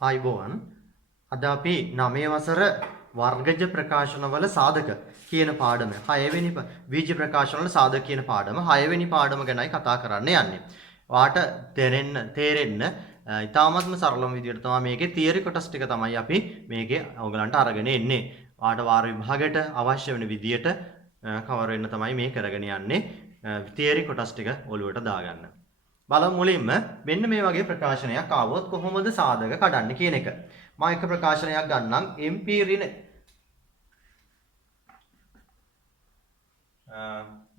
ආයිබෝවන් අද අපි 9 වසර වර්ගජ ප්‍රකාශනවල සාධක කියන පාඩම 6 වෙනි බීජ ප්‍රකාශනවල සාධක කියන පාඩම 6 වෙනි පාඩම ගැනයි කතා කරන්න යන්නේ. ඔයාට තේරෙන්න ඉතාමත්ම සරලම විදිහට තමයි මේකේ තියරි කොටස් ටික තමයි අපි මේකේ ඔයගලන්ට අරගෙන එන්නේ. ඔයාට වාර විභාගයට අවශ්‍ය වෙන විදිහට කවර වෙන්න තමයි මේ කරගෙන යන්නේ. තියරි කොටස් ටික ඔලුවට දාගන්න. බලමු මුලින්ම මෙන්න මේ වගේ ප්‍රකාශනයක් ආවොත් කොහොමද සාධක කඩන්නේ කියන එක. මම එක ප්‍රකාශනයක් ගන්නම් MP ඍණ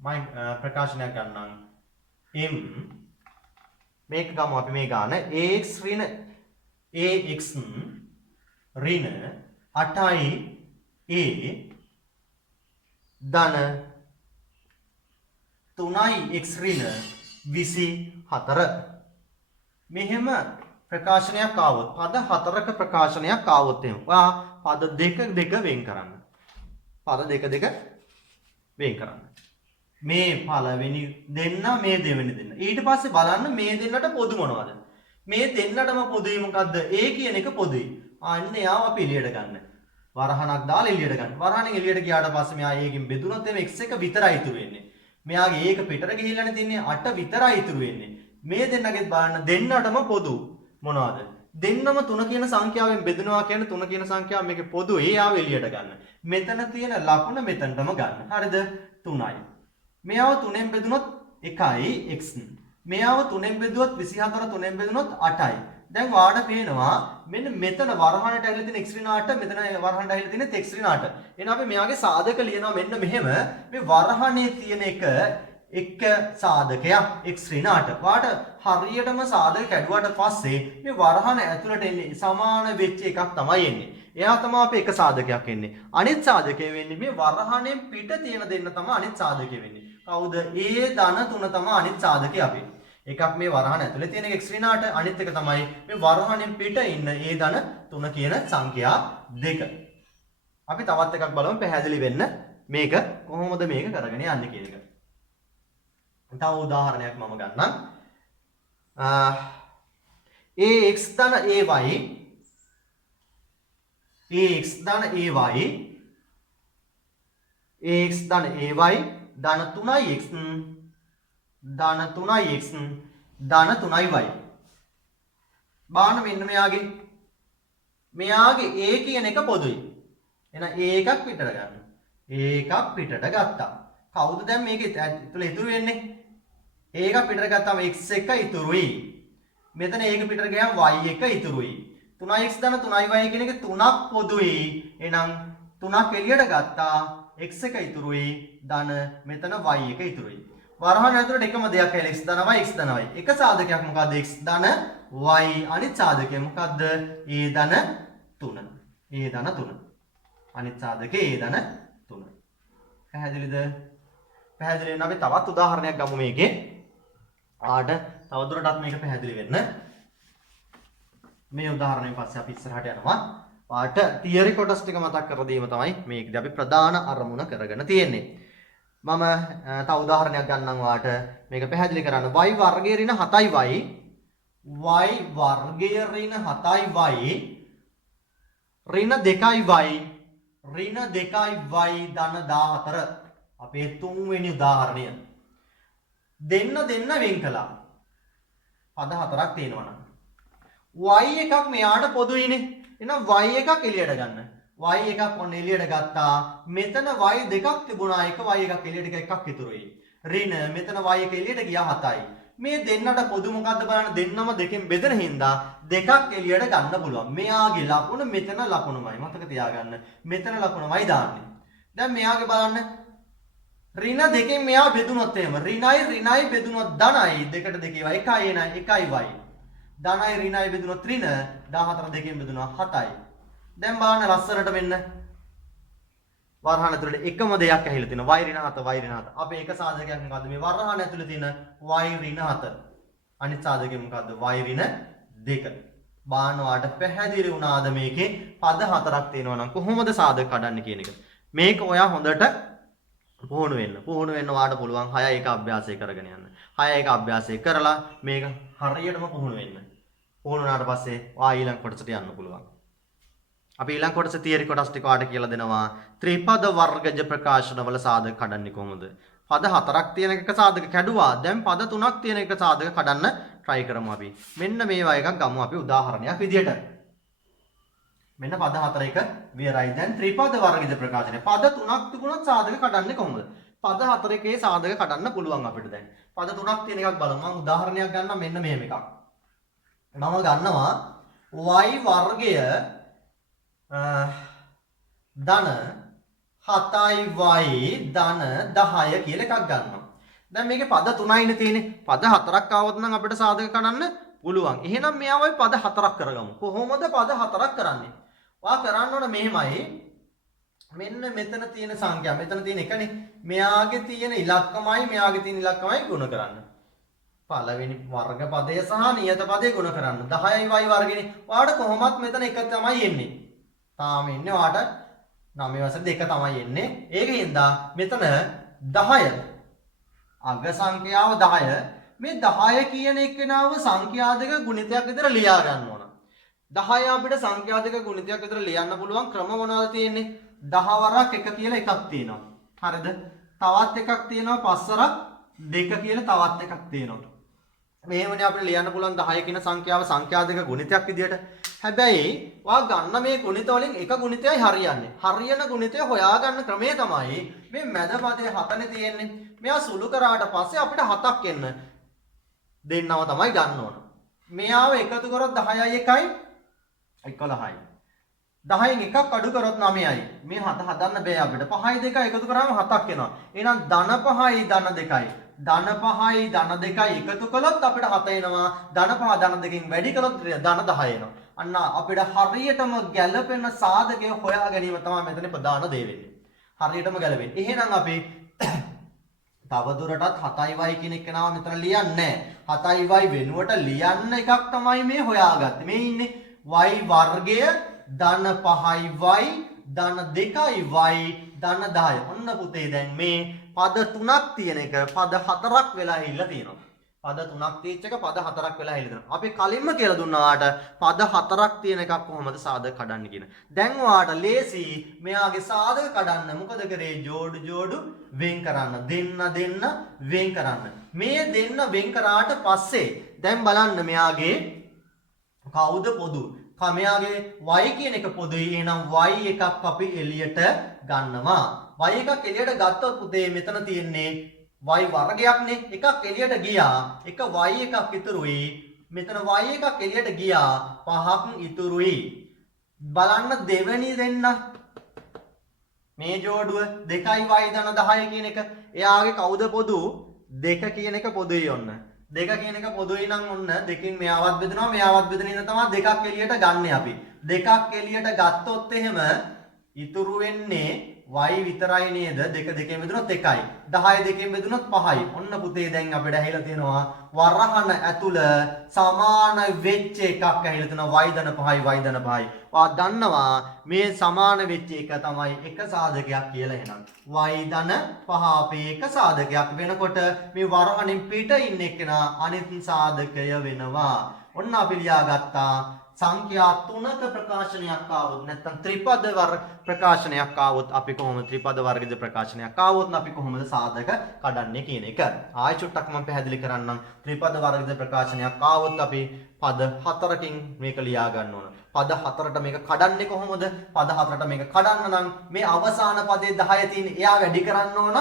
මම ප්‍රකාශනයක් ගන්නම් M මේක ගමු අපි මේ ගාන AX ඍණ AX ඍණ 8යි A ධන 3යි X ඍණ 24 මෙහෙම ප්‍රකාශනයක් ආවොත් පද 4ක ප්‍රකාශනයක් ආවොත් එහෙම ඔයා පද දෙක වෙන් කරන්න. පද දෙක වෙන් කරන්න. මේ පළවෙනි දෙන්න මේ දෙවෙනි දෙන්න. ඊට පස්සේ බලන්න මේ දෙන්නට පොදු මොනවද? මේ දෙන්නටම පොදුයි මොකද්ද? A කියන එක පොදුයි. අන්න යාව අපි එළියට ගන්න. වරහණක් දාලා එළියට ගන්න. වරහණෙන් එළියට ගියාට පස්සේ මෙයා A ගෙන් බෙදුනොත් එමේ x එක විතරයි ඉතුරු වෙන්නේ. මෙයාගේ ඒක පිටර ගිහිල්ලානේ තින්නේ 8 විතරයි ඉතුරු වෙන්නේ. මේ දෙන්නගෙත් බලන්න දෙන්නටම පොදු මොනවද? දෙන්නම 3 කියන සංඛ්‍යාවෙන් බෙදනවා කියන්නේ 3 කියන සංඛ්‍යාව මේකේ පොදු ඒව එළියට ගන්න. මෙතන තියෙන ලකුණ මෙතනටම ගන්න. හරිද? 3යි. මෙයාව 3ෙන් බෙදුනොත් 1යි x. මෙයාව 3ෙන් බෙදුවොත් 24 3ෙන් බෙදුනොත් 8යි. දැන් වාඩ පේනවා මෙන්න මෙතන වරහණට ඇවිල්ලා තියෙන x ඍණ 8 මෙතන වරහණට ඇවිල්ලා තියෙන x ඍණ 8. එහෙනම් අපි මෙයාගේ සාධක ලියනවා මෙන්න මෙහෙම මේ වරහණේ තියෙන එක සාධකයක් x ඍණ 8. වාට හරියටම සාධක කැඩුවට පස්සේ මේ වරහණ ඇතුළට එන්නේ සමාන වෙච්ච එකක් තමයි එන්නේ. එයා තමයි අපේ එක සාධකයක් එන්නේ. අනිත් සාධකය වෙන්නේ මේ වරහණෙන් පිට තියෙන දෙන්න තමයි අනිත් සාධකය වෙන්නේ. කවුද? A ධන 3 තමයි අනිත් සාධකය අපේ. එකක් මේ වරහණ ඇතුලේ තියෙන x ඍණ 8 අනිත් එක තමයි මේ වරහණෙන් පිට ඉන්න A ධන 3 කියන සංඛ්‍යා දෙක. අපි තවත් එකක් බලමු පැහැදිලි වෙන්න මේක කොහොමද මේක කරගෙන යන්නේ කියන එක. තව උදාහරණයක් මම ගන්නම්. AX ධන AY AX ධන AY AX ධන AY ධන 3x ධන 3x ධන 3y. බාන මෙන්න මෙයාගේ A කියන එක පොදුයි. එහෙනම් A එකක් පිටට ගන්න. A එකක් පිටට ගත්තා. කවුද දැන් මේකේ ඇතුළේ ඉතුරු වෙන්නේ? A එකක් පිටට ගත්තාම x එක ඉතුරුයි. මෙතන A එක පිටට ගියාම y එක ඉතුරුයි. 3x ධන 3y කියන එක 3ක් පොදුයි. එහෙනම් 3ක් එළියට ගත්තා. x එක ඉතුරුයි. ධන මෙතන y එක ඉතුරුයි. වරහණ ඇතුළට එකම දෙයක් ඇවිල්ලා x ධන y x ධන y. එක සාධකයක් මොකද්ද? x ධන y. අනිත් සාධකය මොකද්ද? a ධන 3. a ධන 3. අනිත් සාධකය a ධන 3. පැහැදිලිද? පැහැදිලි වෙන අපි තවත් උදාහරණයක් ගමු මේකේ. ආට තවදුරටත් මේක පැහැදිලි වෙන්න. මේ උදාහරණයෙන් පස්සේ අපි ඉස්සරහට යනවා. ආට තියරි කොටස් ටික මතක් කර දීම තමයි මේකදී අපි ප්‍රධාන අරමුණ කරගෙන තියෙන්නේ. මම තව උදාහරණයක් ගන්නම් වාට මේක පැහැදිලි කරන්න. y වර්ගයේ ඍණ 7y y වර්ගයේ ඍණ 7y ඍණ 2y ඍණ 2y ධන 14 අපේ තුන්වෙනි උදාහරණය. දෙන්න වෙන් කළා. පද 4ක් තියෙනවා නම් y එකක් මෙයාට පොදුයිනේ. එහෙනම් y එකක් එළියට ගන්න. y එකක් ඔන්න එළියට ගත්තා. මෙතන y දෙකක් තිබුණා. එක y එකක් එළියට ගියා එකක් ඉතුරුයි. ඍණ මෙතන y එක එළියට ගියා 7යි. මේ දෙන්නට පොදු මොකද්ද බලන්න. දෙන්නම දෙකෙන් බෙදෙන හින්දා දෙකක් එළියට ගන්න පුළුවන්. මෙයාගේ ලකුණ මෙතන ලකුණමයි. මතක තියාගන්න. මෙතන ලකුණමයි දාන්නේ. දැන් මෙයාගේ බලන්න ඍණ දෙකෙන් මෙයා බෙදුනොත් එහෙම ඍණයි බෙදුනොත් ධනයි දෙකට දෙකේ y එකයි එනයි එකයි y. ධනයි ඍණයි බෙදුනොත් ඍණ 14 දෙකෙන් බෙදුනවා 7යි. දැන් බලන්න ලස්සනට මෙන්න වරහණ ඇතුළේ එකම දෙයක් ඇහිලා තියෙනවා y ඍණ 7 y ඍණ 7. අපේ එක සාධකයක් මොකද්ද මේ වරහණ ඇතුළේ තියෙන y ඍණ 7. අනිත් සාධකය මොකද්ද y ඍණ 2. බානවාට පැහැදිලි වුණාද මේකේ පද 4ක් තියෙනවා නම් කොහොමද සාධක කඩන්නේ කියන එක. මේක ඔයා හොඳට පුහුණු වෙන්න වාට පුළුවන් 6 එක අභ්‍යාසය කරගෙන යන්න. 6 එක අභ්‍යාසය කරලා මේක හරියටම පුහුණු වෙන්න. පුහුණු වුණාට පස්සේ ඔයා ඊළඟ කොටසට යන්න පුළුවන්. අපි ඊළඟ කොටසේ තියරි කොටස් ටික ඔයාලට කියලා දෙනවා. ත්‍රිපද වර්ගජ ප්‍රකාශනවල සාධක කඩන්නේ කොහොමද? පද 4ක් තියෙන එක සාධක කැඩුවා. දැන් පද 3ක් තියෙන එක සාධක කඩන්න try කරමු අපි. මෙන්න මේවා එකක් ගමු අපි උදාහරණයක් විදියට. මෙන්න පද 4 එක විතරයි. දැන් ත්‍රිපද වර්ගජ ප්‍රකාශනය. පද 3ක් තිබුණොත් සාධක කඩන්නේ කොහොමද? පද 4 එකේ සාධක කඩන්න පුළුවන් අපිට දැන්. පද 3ක් තියෙන එකක් බලමු. මම උදාහරණයක් ගන්නම් මෙන්න මෙහෙම එකක්. මම ගන්නවා y වර්ගය ධන 7y ධන 10 කියලා එකක් ගන්නවා. දැන් මේකේ පද 3යිනේ තියෙන්නේ. පද 4ක් ආවොත් නම් අපිට සාධක කඩන්න පුළුවන්. එහෙනම් මෙයාව පද 4ක් කරගමු. කොහොමද පද 4ක් කරන්නේ? ඔයා කරන්න ඕන මෙහෙමයි. මෙන්න මෙතන තියෙන සංඛ්‍යා. මෙතන තියෙන එකනේ. මෙයාගේ තියෙන ඉලක්කමයි මෙයාගේ තියෙන ඉලක්කමයි ගුණ කරන්න. පළවෙනි වර්ග පදය සහ නියත පදය ගුණ කරන්න. 10යි y වර්ගනේ. ඔයාලට කොහොමත් මෙතන එක තමයි එන්නේ. තාම එන්නේ ඔයාලට 9 වසර 2 තමයි එන්නේ. ඒකින්ද මෙතන 10 අග සංඛ්‍යාව 10 මේ 10 කියන එකනාව සංඛ්‍යා දෙක ගුණිතයක් විතර ලියා ගන්න ඕන. 10 අපිට සංඛ්‍යා දෙක ගුණිතයක් විතර ලියන්න පුළුවන් ක්‍රම මොනවද තියෙන්නේ? 10 වරක් 1 කියලා එකක් තියෙනවා. හරිද? තවත් එකක් තියෙනවා 5 වරක් 2 කියලා තවත් එකක් තියෙනවා. මෙහෙමනේ අපිට ලියන්න පුළුවන් 10 කියන සංඛ්‍යාව සංඛ්‍යා දෙක ගුණිතයක් විදියට. හැබැයි ඔයා ගන්න මේ ගුණිත වලින් එක ගුණිතයයි හරියන්නේ. හරියන ගුණිතය හොයාගන්න ක්‍රමය තමයි මේ මැද පදේ 7නේ තියෙන්නේ. මෙයා සුළු කරාට පස්සේ අපිට 7ක් එන්න දෙන්නව තමයි ගන්න ඕන. මෙයාව එකතු කරොත් 10යි 1යි 11යි. 10න් එකක් අඩු කරොත් 9යි. මේ 7 හදන්න බෑ අපිට. 5යි 2යි එකතු කරාම 7ක් එනවා. එහෙනම් ධන 5යි ධන 2යි. ධන 5යි ධන 2යි එකතු කළොත් අපිට 7 එනවා. ධන 5 ධන 2කින් වැඩි කළොත් ධන 10 එනවා. අන්න අපිට හරියටම ගැළපෙන සාධකය හොයා ගැනීම තමයි මෙතන ප්‍රධාන දේ වෙන්නේ. හරියටම ගැළපෙන්නේ. එහෙනම් අපි තවදුරටත් 7y කියන එක නම මෙතන ලියන්නේ නැහැ. 7y වෙනුවට ලියන්න එකක් තමයි මේ හොයාගත්තේ. මේ ඉන්නේ y වර්ගය ධන 5y ධන 2y ධන 10. ඔන්න පුතේ දැන් මේ පද 3ක් තියෙන එක පද 4ක් වෙලා ඇවිල්ලා තියෙනවා. පද 3ක් තියෙච්ච එක පද 4ක් වෙලා ඇවිල්ලා තියෙනවා. අපි කලින්ම කියලා දුන්නා ඔයාට පද 4ක් තියෙන එකක් කොහොමද සාධක කඩන්නේ කියන. දැන් ඔයාට ලේසි මෙයාගේ සාධක කඩන්න මොකද කරේ? ජෝඩු වෙන් කරන්න. දෙන්න වෙන් කරන්න. මේ දෙන්න වෙන් කරාට පස්සේ දැන් බලන්න මෙයාගේ කවුද පොදු? මෙයාගේ y කියන එක පොදුයි. එහෙනම් y එකක් අපි එළියට ගන්නවා. y එකක් එළියට ගත්තොත් පුතේ මෙතන තියෙන්නේ y වර්ගයක්නේ. එකක් එළියට ගියා. එක y එකක් ඉතුරුයි. මෙතන y එකක් එළියට ගියා. 5ක් ඉතුරුයි. බලන්න දෙවෙනි දෙන්න මේ ජෝඩුව 2y ධන 10 කියන එක. එයාගේ කවුද පොදු? 2 කියන එක පොදුයි ඔන්න. 2 කියන එක පොදුයි නම් ඔන්න දෙකෙන් මෙයාවත් බෙදනවා මෙයාවත් බෙදෙන ඉඳ තමයි දෙකක් එළියට ගන්න අපි. දෙකක් එළියට ගත්තොත් එහෙම ඉතුරු වෙන්නේ y විතරයි නේද? 2 දෙකෙන් බෙදුනොත් 1යි. 10 දෙකෙන් බෙදුනොත් 5යි. ඔන්න පුතේ දැන් අපිට ඇහිලා තියෙනවා වරහන ඇතුළ සමාන වෙච්ච එකක් ඇහිලා තියෙනවා y ධන 5යි y ධන 5යි. ඔයා දන්නවා මේ සමාන වෙච්ච එක තමයි එක සාධකයක් කියලා එහෙනම්. y ධන 5 අපේ එක සාධකයක් වෙනකොට මේ වරහනින් පිට ඉන්න එකනා අනිත් සාධකය වෙනවා. ඔන්න අපි ලියාගත්තා සංඛ්‍යා 3ක ප්‍රකාශනයක් ආවොත් නැත්නම් ත්‍රිපද වර්ග ප්‍රකාශනයක් ආවොත් අපි කොහොමද ත්‍රිපද වර්ගජ ප්‍රකාශනයක් ආවොත් අපි කොහොමද සාධක කඩන්නේ කියන එක. ආයෙ චුට්ටක් මම පැහැදිලි කරන්නම්. ත්‍රිපද වර්ගජ ප්‍රකාශනයක් ආවොත් අපි පද 4කින් මේක ලියා ගන්න ඕන. පද 4ට මේක කඩන්නේ කොහොමද? පද 4ට මේක කඩන්න නම් මේ අවසාන පදේ 10 තියෙන එයා වැඩි කරන්න ඕන.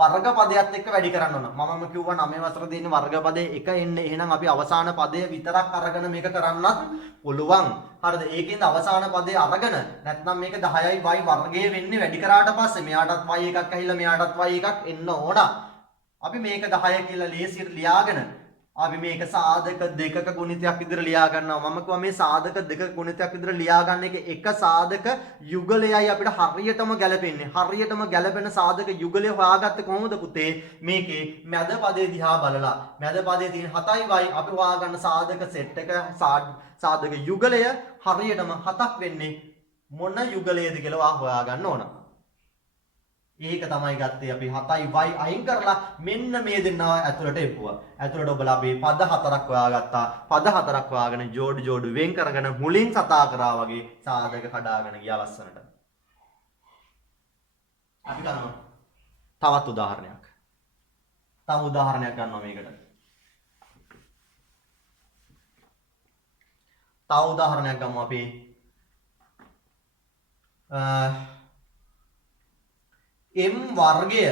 වර්ග පදයට එක්ක වැඩි කරන්න ඕන. මමම කිව්වා 9 වසර දෙන වර්ග පදේ 1 එන්නේ. එහෙනම් අපි අවසාන පදය විතරක් අරගෙන මේක කරන්නත් පුළුවන්. හරිද? ඒකෙන්ද අවසාන පදේ අරගෙන නැත්නම් මේක 10යි y වර්ගයේ වෙන්නේ වැඩි කරාට පස්සේ මෙයාටත් y එකක් ඇහිලා මෙයාටත් y එකක් එන්න ඕන. අපි මේක 10 කියලා ලේසියට ලියාගෙන අපි මේක සාධක දෙකක ගුණිතයක් විදිහට ලියා ගන්නවා. මම කිව්වා මේ සාධක දෙකක ගුණිතයක් විදිහට ලියා ගන්න එක සාධක යුගලයයි අපිට හරියටම ගැලපෙන්නේ. හරියටම ගැලපෙන සාධක යුගලය හොයාගත්තේ කොහොමද පුතේ? මේකේ මැද පදේ දිහා බලලා. මැද පදේ තියෙන 7යි y අපි හොයාගන්න සාධක සෙට් එක සාධක යුගලය හරියටම 7ක් වෙන්නේ මොන යුගලයේද කියලා හොයාගන්න ඕන. ඒක තමයි ගත්තේ අපි 7y අයින් කරලා මෙන්න මේ දෙන්නා ඇතුළට එපුවා. ඇතුළට ඔබලා අපි පද 4ක් හොයාගත්තා. පද 4ක් හොයාගෙන ජෝඩු වෙන් කරගෙන මුලින් කතා කරා වගේ සාධක කඩාගෙන ගියා ලස්සනට. අපි කරමු තවත් උදාහරණයක්. තව උදාහරණයක් ගන්නවා මේකට. තව උදාහරණයක් ගමු අපි. m වර්ගය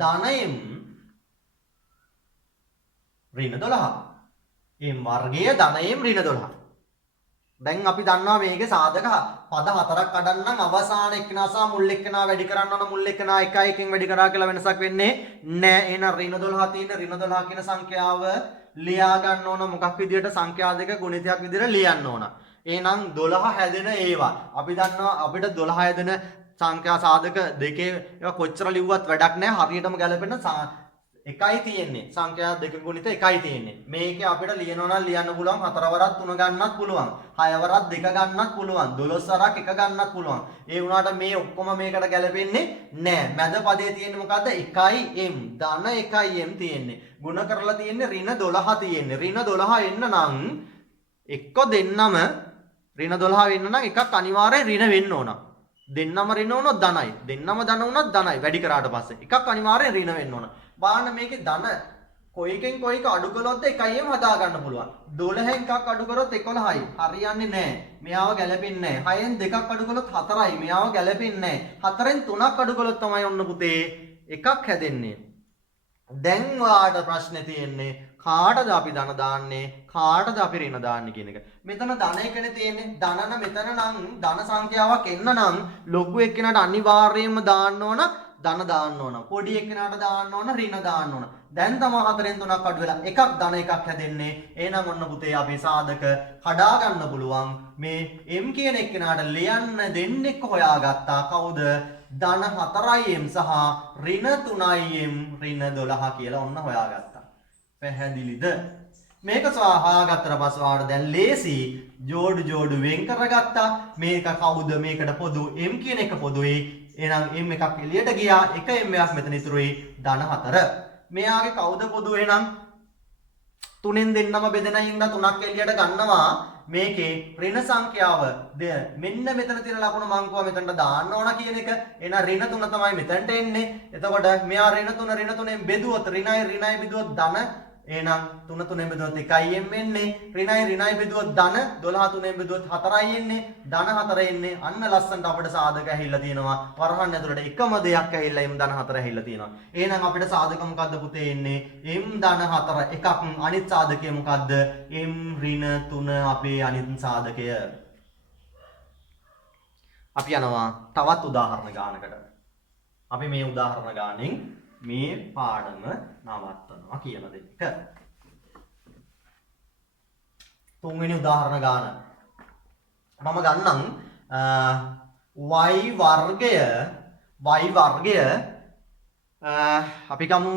ධනයෙන් ඍණ 12. m වර්ගය ධනයෙන් ඍණ 12. දැන් අපි දන්නවා මේකේ සාධක පද 4ක් කඩන්නම් අවසාන එක්කෙනා සහ මුල් එක්කෙනා වැඩි කරන්න ඕන. මුල් එක්කෙනා 1 වැඩි කරා කියලා වෙනසක් වෙන්නේ නැහැ. එහෙනම් ඍණ 12 තියෙන ඍණ 12 කියන සංඛ්‍යාව ලියා ගන්න ඕන. මොකක් විදියට? සංඛ්‍යා දෙක ගුණිතයක් විදියට ලියන්න ඕන. එහෙනම් 12 හැදෙන ඒවා අපි දන්නවා අපිට 12 හැදෙන සංඛ්‍යා සාධක දෙකේ ඒවා කොච්චර ලිව්වත් වැඩක් නැහැ. හරියටම ගැලපෙන එකයි තියෙන්නේ. සංඛ්‍යා දෙක ගුණිත එකයි තියෙන්නේ. මේකේ අපිට ලියනවා නම් ලියන්න පුළුවන් 4 වරක් 3 ගන්නත් පුළුවන්. 6 වරක් 2 ගන්නත් පුළුවන්. 12 වරක් 1 ගන්නත් පුළුවන්. ඒ වුණාට මේ ඔක්කොම මේකට ගැලපෙන්නේ නැහැ. මැද පදේ තියෙන්නේ මොකද්ද? 1m. ධන 1m තියෙන්නේ. ಗುಣ කරලා තියෙන්නේ ඍණ 12 තියෙන්නේ. ඍණ 12 එන්න නම් එක්ක දෙන්නම ඍණ 12 වෙන්න නම් එකක් අනිවාර්යෙන් ඍණ වෙන්න ඕන. දෙන්නම ඍණ වුණොත් ධනයි. දෙන්නම ධන වුණොත් ධනයි. වැඩි කරාට පස්සේ එකක් අනිවාර්යෙන් ඍණ වෙන්න ඕන. බලන්න මේකේ ධන කොයිකෙන් කොයික අඩු කළොත් 1යිම හදා ගන්න පුළුවන්. 12න් එකක් අඩු කරොත් 11යි. හරියන්නේ නැහැ. මෙයාව ගැලපෙන්නේ නැහැ. 6න් දෙකක් අඩු කළොත් 4යි. මෙයාව ගැලපෙන්නේ නැහැ. 4න් 3ක් අඩු කළොත් තමයි ඔන්න පුතේ එකක් හැදෙන්නේ. දැන් ඔයාට ප්‍රශ්නේ තියෙන්නේ කාටද අපි ධන දාන්නේ කාටද අපි ඍණ දාන්නේ කියන එක. මෙතන ධන එකනේ තියෙන්නේ. ධනන මෙතන නම් ධන සංඛ්‍යාවක් එන්න නම් ලොකු එක්කෙනාට අනිවාර්යයෙන්ම දාන්න ඕන ධන දාන්න ඕන. පොඩි එක්කෙනාට දාන්න ඕන ඍණ දාන්න ඕන. දැන් තමයි 4න් 3ක් අඩු වෙලා එකක් ධන එකක් හැදෙන්නේ. එහෙනම් ඔන්න පුතේ අපේ සාධක කඩා ගන්න පුළුවන්. මේ m කියන එක්කෙනාට ලියන්න දෙන්නෙක් හොයාගත්තා. කවුද? ධන 4im සහ ඍණ 3im ඍණ 12 කියලා ඔන්න හොයාගත්තා. පැහැදිලිද? මේක හොයාගත්තට පස්සේ ඔයාලට දැන් ලේසි ජෝඩු වෙන් කරගත්තා. මේක කවුද? මේකට පොදු m කියන එක පොදුයි. එහෙනම් m එකක් එළියට ගියා. එක m එකක් මෙතන ඉතුරුයි ධන 4. මෙයාගේ කවුද පොදු? එහෙනම් 3න් දෙන්නම බෙදෙන හින්දා 3ක් එළියට ගන්නවා. මේකේ ඍණ සංඛ්‍යාව මෙන්න මෙතන තියෙන ලකුණ මං කිව්වා මෙතනට දාන්න ඕන කියන එක. එහෙනම් ඍණ 3 තමයි මෙතනට එන්නේ. එතකොට මෙයා ඍණ 3න් බෙදුවොත් ඍණයි බෙදුවොත් ධන. එහෙනම් 3න් බෙදුවොත් 1යිම් එන්නේ. ඍණයි බෙදුවොත් ධන. 12 3න් බෙදුවොත් 4යි එන්නේ. ධන 4 එන්නේ. අන්න ලස්සනට අපිට සාධක ඇහිලා තියෙනවා. වරහන් ඇතුළට එකම දෙයක් ඇහිලා m ධන 4 ඇහිලා තියෙනවා. එහෙනම් අපිට සාධක මොකද්ද පුතේ එන්නේ? m ධන 4 එකක්. අනිත් සාධකය මොකද්ද? m ඍණ 3 අපේ අනිත් සාධකය. අපි යනවා තවත් උදාහරණ ගානකට. අපි මේ උදාහරණ ගානෙන් මේ පාඩම නවත්තනවා කියලා දෙන්න එක. තුන්වෙනි උදාහරණ ගාන. මම ගන්නම් y වර්ගය අපි ගමු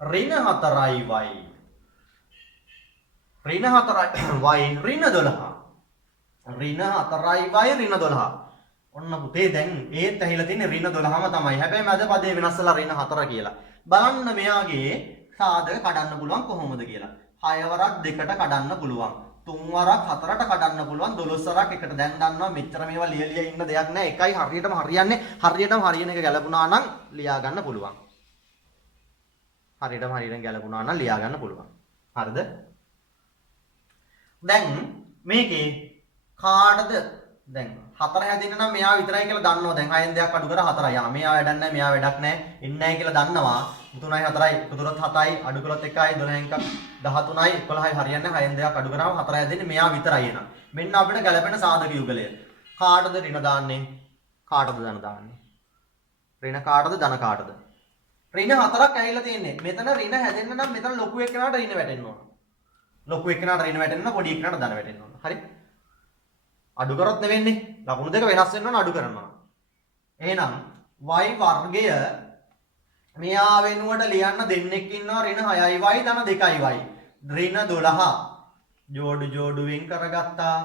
ඍණ 4y ඍණ 4y ඍණ 12. ඍණ 4y ඍණ 12. ඔන්න පුතේ දැන් ඒත් ඇහිලා තියෙන්නේ ඍණ 12ම තමයි. හැබැයි මැද පදේ වෙනස් වෙලා ඍණ 4 කියලා. බලන්න මෙයාගේ සාධක කඩන්න පුළුවන් කොහොමද කියලා. 6 වරක් 2ට කඩන්න පුළුවන්. 3 වරක් 4ට කඩන්න පුළුවන්. 12 වරක් 1ට. දැන් දන්නවා මෙච්චර මේවා ලියලිය ඉන්න දෙයක් නැහැ. එකයි හරියටම හරියන එක ගැලපුණා නම් ලියා ගන්න පුළුවන්. හරියටම ගැලපුණා නම් ලියා ගන්න පුළුවන්. හරිද? දැන් මේකේ කාටද දැන් 4 හැදෙන්න නම් මෙයා විතරයි කියලා දන්නවා. දැන් 6න් දෙයක් අඩු කරා 4යි. මෙයා වැඩක් නැහැ, මෙයා වැඩක් නැහැ. එන්නේ නැහැ කියලා දන්නවා. 3යි 4යි එකතුරත් 7යි අඩු කළොත් 1යි 12න් එකක් 13යි 11යි හරියන්නේ 6න් දෙයක් අඩු කරාම 4 හැදෙන්නේ මෙයා විතරයි එනවා. මෙන්න අපිට ගැලපෙන සාධක යුගලය. කාටද ඍණ දාන්නේ? කාටද ධන දාන්නේ? ඍණ කාටද ධන කාටද? ඍණ 4ක් ඇවිල්ලා තියෙන්නේ. මෙතන ඍණ හැදෙන්න නම් මෙතන ලොකු එක්කනට ඍණ වැටෙන්න ඕන. ලොකු එක්කනට ඍණ වැටෙන්න පොඩි එක්කනට ධන වැටෙන්න ඕන. හරි? අඩු කරොත් නෙවෙන්නේ. ලකුණු දෙක වෙනස් වෙනවා නම් අඩු කරනවා. එහෙනම් y වර්ගය මෙයා වෙනුවට ලියන්න දෙන්නෙක් ඉන්නවා ඍණ 6යි y ධන 2යි y. ඍණ 12 ජෝඩු වෙන් කරගත්තා.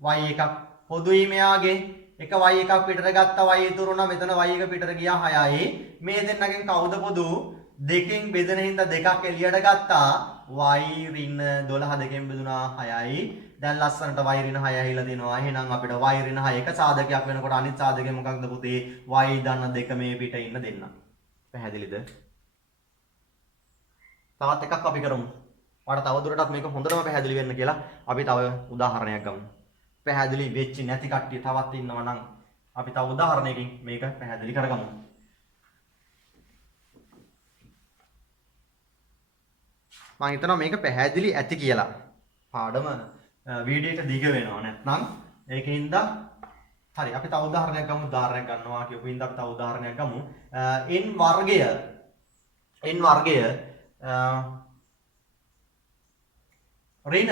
y එකක් පොදුයි මෙයාගේ. එක y එකක් පිටට ගත්තා y ඉතුරුනා මෙතන y එක පිටට ගියා 6යි. මේ දෙන්නගෙන් කවුද පොදු? දෙකෙන් බෙදෙන හින්දා දෙකක් එළියට ගත්තා. y ඍණ 12 දෙකෙන් බෙදුනා 6යි. දැන් ලස්සනට y ඍණ 6 ඇහිලා දෙනවා. එහෙනම් අපිට y ඍණ 6 එක සාධකයක් වෙනකොට අනිත් සාධකය මොකක්ද පුතේ? y ධන 2 මේ පිට ඉන්න දෙන්න. පැහැදිලිද? තවත් එකක් අපි කරමු. ඔයාලට තව දුරටත් මේක හොඳටම පැහැදිලි වෙන්න කියලා අපි තව උදාහරණයක් ගමු. පැහැදිලි වෙච්ච නැති කට්ටිය තවත් ඉන්නවා නම් අපි තව උදාහරණයකින් මේක පැහැදිලි කරගමු. මම හිතනවා මේක පැහැදිලි ඇති කියලා. පාඩම වීඩියෝ එක දිග වෙනවා නැත්නම් ඒකින්ද හරි අපි තව උදාහරණයක් ගමු. උදාහරණයක් ගන්නවා කියපු හින්දා අපි තව උදාහරණයක් ගමු. n වර්ගය ඍණ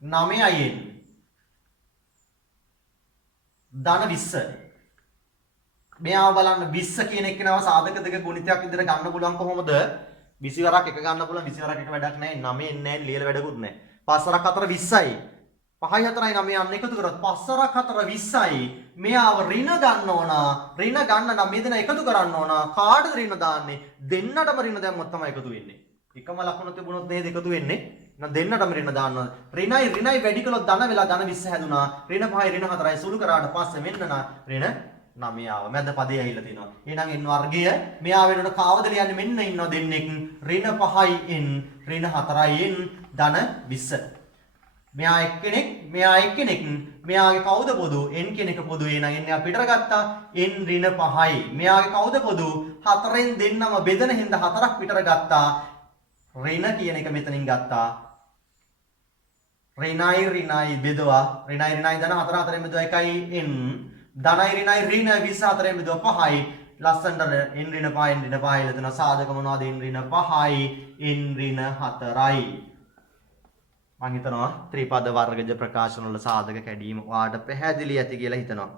9යි ධන 20. මෙයාව බලන්න 20 කියන එකේනව සාධක දෙක ගුණිතයක් විදිහට ගන්න පුළුවන් කොහොමද? 20 වරක් එක ගන්න පුළුවන් 20 වරක් එක වැඩක් නැහැ. 9 එන්නේ නැහැ ලියලා වැඩකුත් නැහැ. 5 වරක් 4 20යි. 5යි 4යි 9 යන්න එකතු කරොත් 5 වරක් 4 20යි. මෙයාව ඍණ ගන්න ඕන. ඍණ ගන්න නම් මේ දෙන එකතු කරන්න ඕන. කාටද ඍණ දාන්නේ? දෙන්නටම ඍණ දැම්මොත් තමයි එකතු වෙන්නේ. එකම ලකුණ තිබුණොත් නේද එකතු වෙන්නේ. එහෙනම් දෙන්නටම ඍණ දාන්න ඕන. ඍණයි වැඩි කළොත් ධන වෙලා ධන 20 හැදුනා. ඍණ 5යි ඍණ 4යි සුළු කරාට පස්සේ මෙන්න ඍණ 9 ආව. මැද පදේ ඇවිල්ලා තිනවා. එහෙනම් n වර්ගය මෙයා වෙනකොට කාවද ලියන්නේ? මෙන්න ඉන්නවා දෙන්නෙක්. ඍණ 5යි n ඍණ 4යි n ධන 20. මෙයා එක්කෙනෙක් මෙයාගේ කවුද පොදු? n කියන එක පොදු. එහෙනම් n එක පිටර ගත්තා. n ඍණ 5යි. මෙයාගේ කවුද පොදු? 4ෙන් දෙන්නම බෙදෙන හින්දා 4ක් පිටර ගත්තා. ඍණ කියන එක මෙතනින් ගත්තා. ඍණයි බෙදුවා. ඍණයි ධන 4 4ෙන් බෙදුවා 1යි n. ධනයි ඍණයි ඍණ 24ෙන් බෙදුවා 5යි. ලස්සනට n ඍණ 5 n ඍණ 5 ඉලදෙන සාධක මොනවද? n ඍණ 5යි n ඍණ 4යි. මම හිතනවා ත්‍රිපද වර්ගජ ප්‍රකාශන වල සාධක කැඩීම ඔයාලට පැහැදිලි ඇති කියලා හිතනවා.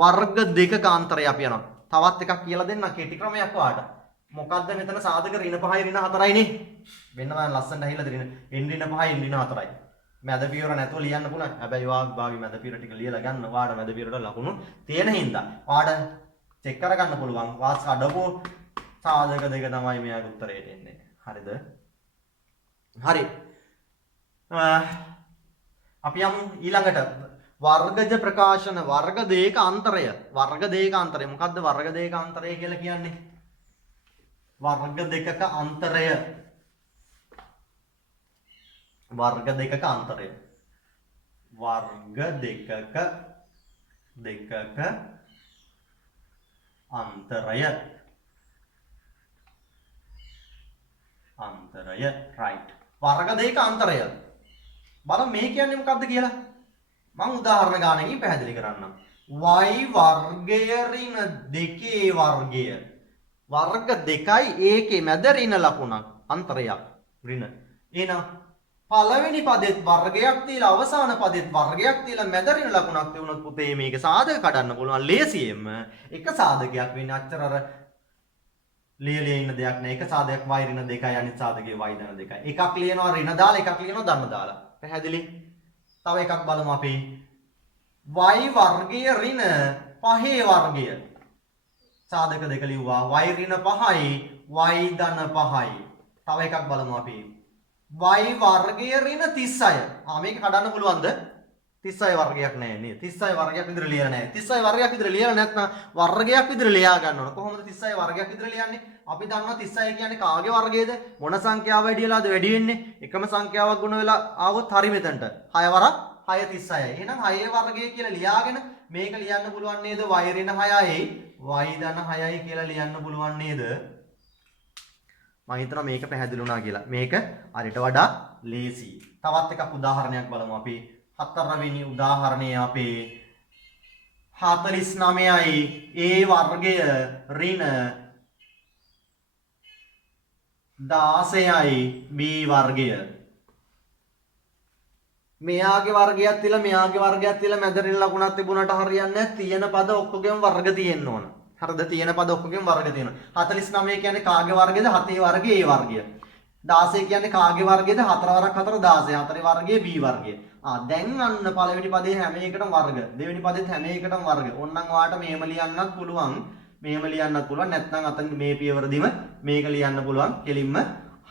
වර්ග දෙකක අන්තරය අපි යනවා. තවත් එකක් කියලා දෙන්න කෙටි ක්‍රමයක් ඔයාලට. මොකද්ද මෙතන සාධක ඍණ 5යි ඍණ 4යි නේ. මෙන්න මම ලස්සනට ඇහිලා දෙන්න. n ඍණ 5යි n ඍණ 4යි. මැද පියවර නැතුව ලියන්න පුළුවන්. හැබැයි ඔයා විභාගේ මැද පියවර ටික ලියලා ගන්න. ඔයාලට මැද පියවරට ලකුණු තියෙන හින්දා ඔයාලට චෙක් කරගන්න පුළුවන්. වාස් අඩපු සාධක දෙක තමයි මෙයාගේ උත්තරයට එන්නේ. හරිද? හරි. අපි යමු ඊළඟට වර්ගජ ප්‍රකාශන වර්ග දෙක අන්තරය. මොකද්ද වර්ග දෙක අන්තරය කියලා කියන්නේ? වර්ග දෙකක අන්තරය. වර්ග දෙකක අන්තරය. right. වර්ග දෙක අන්තරය. බලමු මේ කියන්නේ මොකක්ද කියලා. මම උදාහරණ ගානකින් පැහැදිලි කරන්නම්. y වර්ගය ඍණ 2 වර්ගය. වර්ග 2යි ඒකේ මැද ඍණ ලකුණක් අන්තරයක් ඍණ. එහෙනම් පළවෙනි පදෙත් වර්ගයක් තියලා අවසාන පදෙත් වර්ගයක් තියලා මැද ඍණ ලකුණක් තියුණොත් පුතේ මේක සාධක කඩන්න පුළුවන් ලේසියෙන්ම. එක සාධකයක් වෙන්නේ අච්චර අර ලියලිය ඉන්න දෙයක් නෑ. එක සාධකයක් y ඍණ 2යි අනිත් සාධකයේ y ධන 2යි. එකක් ලියනවා ඍණ දාලා එකක් ලියනවා ධන දාලා. පැහැදිලි? තව එකක් බලමු අපි. y වර්ගය ඍණ 5 වර්ගය. සාධක දෙක ලිව්වා. y ඍණ 5යි y ධන 5යි. තව එකක් බලමු අපි. y වර්ගය ඍණ 36. මේක කඩන්න පුළුවන්ද? 36 වර්ගයක් නැහැ නේද? 36 වර්ගයක් විතර ලියලා නැහැ. 36 වර්ගයක් විතර ලියලා නැත්නම් වර්ගයක් විතර ලියා ගන්න ඕන. කොහොමද 36 වර්ගයක් විතර ලියන්නේ? අපි දන්නවා 36 කියන්නේ කාගේ වර්ගයේද? මොන සංඛ්‍යාව වැඩිලාද වැඩි වෙන්නේ? එකම සංඛ්‍යාවක් ගුණ වෙලා ආවොත් හරි මෙතනට. 6 වරක් 6 36යි. එහෙනම් 6 වර්ගය කියලා ලියාගෙන මේක ලියන්න පුළුවන් නේද? y ඍණ 6යි y ධන 6යි කියලා ලියන්න පුළුවන් නේද? මම හිතනවා මේක පැහැදිලි වුණා කියලා. මේක අරිට වඩා ලේසි. තවත් එකක් උදාහරණයක් බලමු අපි. හතරවෙනි උදාහරණය අපේ 49යි a වර්ගය ඍණ 16යි b වර්ගය. මෙයාගේ වර්ගයක් තියලා මෙයාගේ වර්ගයක් තියලා මැද ඍණ ලකුණක් තිබුණාට හරියන්නේ නැහැ. තියෙන පද ඔක්කොගෙම වර්ග තියෙන්න ඕන. හරිද? තියෙන පද ඔක්කොගෙම වර්ග තියෙනවා. 49 කියන්නේ කාගේ වර්ගයද? 7 වර්ගයේ A වර්ගය. 16 කියන්නේ කාගේ වර්ගයද? 4 වරක් 4 16. 4 වර්ගයේ B වර්ගය. දැන් අන්න පළවෙනි පදේ හැම එකටම වර්ග. දෙවෙනි පදෙත් හැම එකටම වර්ග. ඕන්නම් ඔයාට මෙහෙම ලියන්නත් පුළුවන්. මෙහෙම ලියන්නත් පුළුවන්. නැත්නම් අතන මේ පියවරදිම මේක ලියන්න පුළුවන්. කෙලින්ම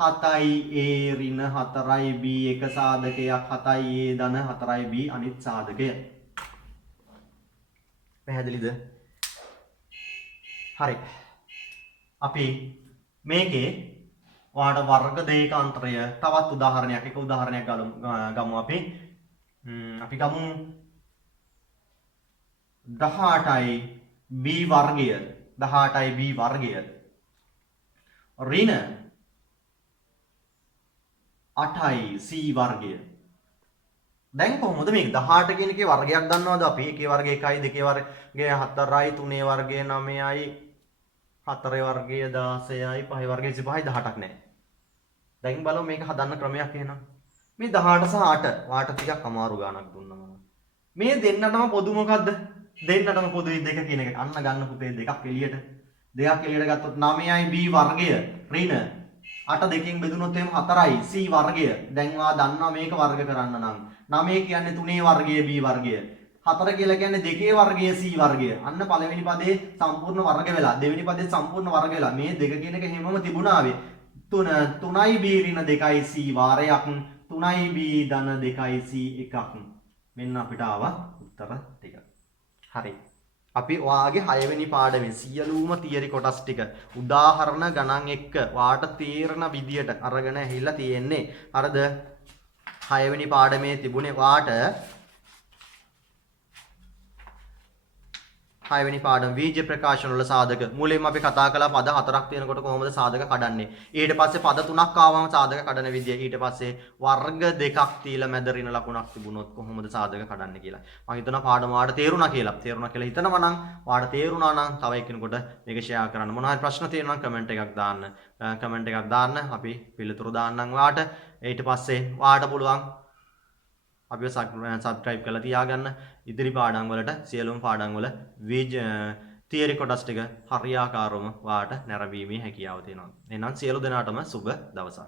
7යි A ඍණ 4යි B එක සාධකයක් 7යි A ධන 4යි B අනිත් සාධකය. පැහැදිලිද? හරි. අපි මේකේ ඔයාලට වර්ග දෙකාන්තරය තවත් උදාහරණයක් එක උදාහරණයක් ගමු අපි. අපි ගමු 18යි B වර්ගය 18යි B වර්ගය ඍණ 8යි C වර්ගය. දැන් කොහොමද මේක 18 කියන එකේ වර්ගයක් දන්නවද අපි? එකේ වර්ගය 1යි, දෙකේ වර්ගය 4යි, තුනේ වර්ගය 9යි, හතරේ වර්ගය 16යි, පහේ වර්ගය 25යි 18ක් නෑ. දැන් බලමු මේක හදන්න ක්‍රමයක් එහෙනම්. මේ 18 සහ 8 වාට ටිකක් අමාරු ගානක් දුන්නා. මේ දෙන්නටම පොදු මොකද්ද? දෙන්නටම පොදුයි 2 කියන එක. අන්න ගන්න පුතේ දෙකක් එළියට. දෙකක් එළියට ගත්තොත් 9යි B වර්ගය ඍණ 8 දෙකෙන් බෙදුනොත් එහෙම 4යි C වර්ගය. දැන් ඔයා දන්නවා මේක වර්ග කරන්න නම් 9 කියන්නේ 3 වර්ගය B වර්ගය. 4 කියලා කියන්නේ 2 වර්ගය C වර්ගය. අන්න පළවෙනි පදේ සම්පූර්ණ වර්ග වෙලා. දෙවෙනි පදේ සම්පූර්ණ වර්ග වෙලා. මේ 2 කියන එක හැමම තිබුණාවේ. 3යි B ඍණ 2යි C වාරයක් 3යි B ධන 2යි C එකක්. මෙන්න අපිට ආවා උත්තර ටික. හරි. අපි ඔයාගේ 6 වෙනි පාඩමේ සියලුම තියරි කොටස් ටික උදාහරණ ගණන් එක්ක වාට තීරණ විදියට අරගෙන ඇහිලා තියෙන්නේ. හරිද? 6 වෙනි පාඩමේ තිබුණේ වාට 6 වෙනි පාඩම වීජ ප්‍රකාශන වල සාධක. මුලින්ම අපි කතා කළා පද 4ක් තියෙනකොට කොහොමද සාධක කඩන්නේ. ඊට පස්සේ පද 3ක් ආවම සාධක කඩන විදිය. ඊට පස්සේ වර්ග දෙකක් තියලා මැද ඍණ ලකුණක් තිබුණොත් කොහොමද සාධක කඩන්නේ කියලා. මම හිතනවා පාඩම ඔයාලට තේරුණා කියලා. තේරුණා කියලා හිතනවා නම් ඔයාලට තේරුණා නම් තව එක්කෙනෙකුට මේක ෂෙයා කරන්න. මොනවා හරි ප්‍රශ්න තියෙනවා නම් කමෙන්ට් එකක් දාන්න. කමෙන්ට් එකක් දාන්න. අපි පිළිතුරු දාන්නම් ඔයාලට. ඊට පස්සේ ඔයාලට පුළුවන් අපිව සබ්ස්ක්‍රයිබ් කරලා තියාගන්න. ඉදිරි පාඩම් වලට සියලුම පාඩම් වල තියරි කොටස් ටික හරියාකාරවම ඔයාලට නැරඹීමේ හැකියාව තියෙනවා. එහෙනම් සියලු දෙනාටම සුබ දවසක්.